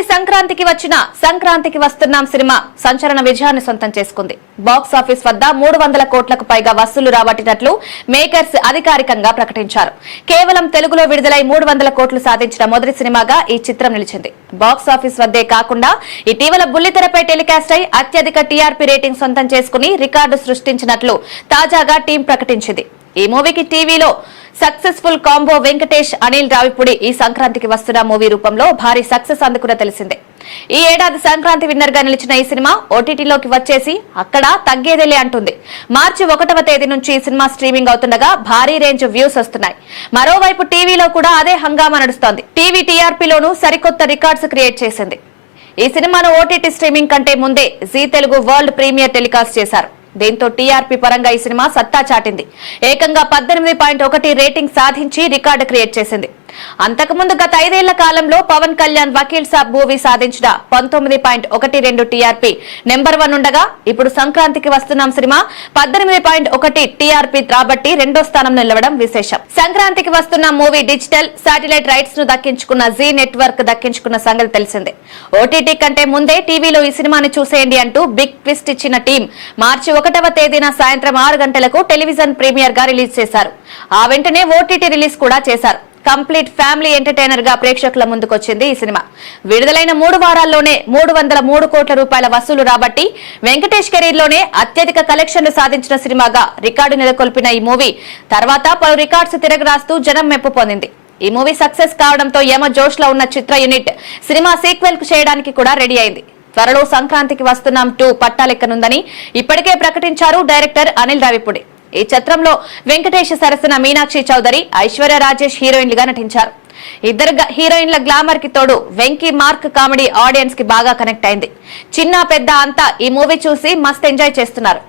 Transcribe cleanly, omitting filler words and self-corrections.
ఏడాది సంక్రాంతికి వచ్చిన సంక్రాంతికి వస్తున్నాం సినిమా సంచలన విజయాన్ని సొంతం చేసుకుంది. బాక్స్ ఆఫీస్ వద్ద 300 కోట్లకు పైగా వసూలు రాబట్టినట్లు మేకర్స్ అధికారికంగా ప్రకటించారు. కేవలం తెలుగులో విడుదలై 300 కోట్లు సాధించిన మొదటి సినిమాగా ఈ చిత్రం నిలిచింది. బాక్స్ ఆఫీస్ వద్దే కాకుండా ఇటీవల బుల్లితెరపై టెలికాస్ట్ అయి అత్యధిక టీఆర్పీ రేటింగ్ సొంతం చేసుకుని రికార్డు సృష్టించినట్లు తాజాగా టీం ప్రకటించింది. ఈ మూవీకి టీవీలో సక్సెస్ఫుల్ కాంబో వెంకటేష్ అనిల్ రావిపూడి ఈ సంక్రాంతికి వస్తున్న మూవీ రూపంలో భారీ సక్సెస్ అందుకున్న తెలిసిందే. ఈ ఏడాది సంక్రాంతి విన్నర్ గా నిలిచిన ఈ సినిమా ఓటీటీలోకి వచ్చేసి అక్కడ తగ్గేదేలే అంటుంది. మార్చి 1వ తేదీ నుంచి ఈ సినిమా స్ట్రీమింగ్ అవుతుండగా భారీ రేంజ్ వ్యూస్ వస్తున్నాయి. మరోవైపు టీవీలో కూడా అదే హంగామా నడుస్తోంది. టీవీ టీఆర్పీలోనూ సరికొత్త రికార్డ్స్ క్రియేట్ చేసింది. ఈ సినిమాను ఓటీటీ స్ట్రీమింగ్ కంటే ముందే Zee Telugu world premiere telecast చేశారు. దీంతో టీఆర్పీ పరంగా ఈ సినిమా సత్తా చాటింది. ఏకంగా 18.1 రేటింగ్ సాధించి రికార్డు క్రియేట్ చేసింది. అంతకుముందు గత 5 ఏళ్ల కాలంలో పవన్ కళ్యాణ్ వకీల్ సాబ్ మూవీ సాధించిన 19.12 టీఆర్పీ నెంబర్ 1 ఉండగా ఇప్పుడు సంక్రాంతికి వస్తున్నాం సినిమా 18.1 టీఆర్పీ రాబట్టి రెండో స్థానంలో నిలవడం విశేషం. సంక్రాంతికి వస్తున్న మూవీ డిజిటల్ శాటిలైట్ రైట్స్ ను దక్కించుకున్న జీ నెట్వర్క్ దక్కించుకున్న సంగతి తెలిసిందే. ఓటీటీ కంటే ముందే టీవీలో ఈ సినిమాని చూసేయండి అంటూ బిగ్ ట్విస్ట్ ఇచ్చిన టీం మార్చి 1వ తేదీన సాయంత్రం 6 గంటలకు టెలివిజన్ ప్రీమియర్ గా రిలీజ్ చేశారు. ఆ వెంటనే ఓటీటీ రిలీజ్ కూడా చేశారు. కంప్లీట్ ఫ్యామిలీ ఎంటర్టైనర్ గా ప్రేక్షకుల ముందుకొచ్చింది ఈ సినిమా. విడుదలైన 3 వారాల్లోనే 303 కోట్ల రూపాయల వసూలు రాబట్టి వెంకటేష్ కెరీర్ లోనే అత్యధిక కలెక్షన్లు సాధించిన సినిమాగా రికార్డు నెలకొల్పిన ఈ మూవీ తర్వాత పలు రికార్డ్స్ తిరగరాస్తూ జనం మెప్పు పొందింది. ఈ మూవీ సక్సెస్ కావడంతో యమ జోష్ లో ఉన్న చిత్ర యూనిట్ సినిమా సీక్వెల్ కు చేయడానికి కూడా రెడీ అయింది. త్వరలో సంక్రాంతికి వస్తున్నాం 2 పట్టాలెక్కనుందని ఇప్పటికే ప్రకటించారు డైరెక్టర్ అనిల్ రావిపూడి. ఈ చిత్రంలో వెంకటేష్ సరసన మీనాక్షి చౌదరి, ఐశ్వర్య రాజేష్ హీరోయిన్లుగా నటించారు. ఇద్దరు హీరోయిన్ల గ్లామర్ కి తోడు వెంకీ మార్క్ కామెడీ ఆడియన్స్ కి బాగా కనెక్ట్ అయింది. చిన్న పెద్ద అంతా ఈ మూవీ చూసి మస్త్ ఎంజాయ్ చేస్తున్నారు.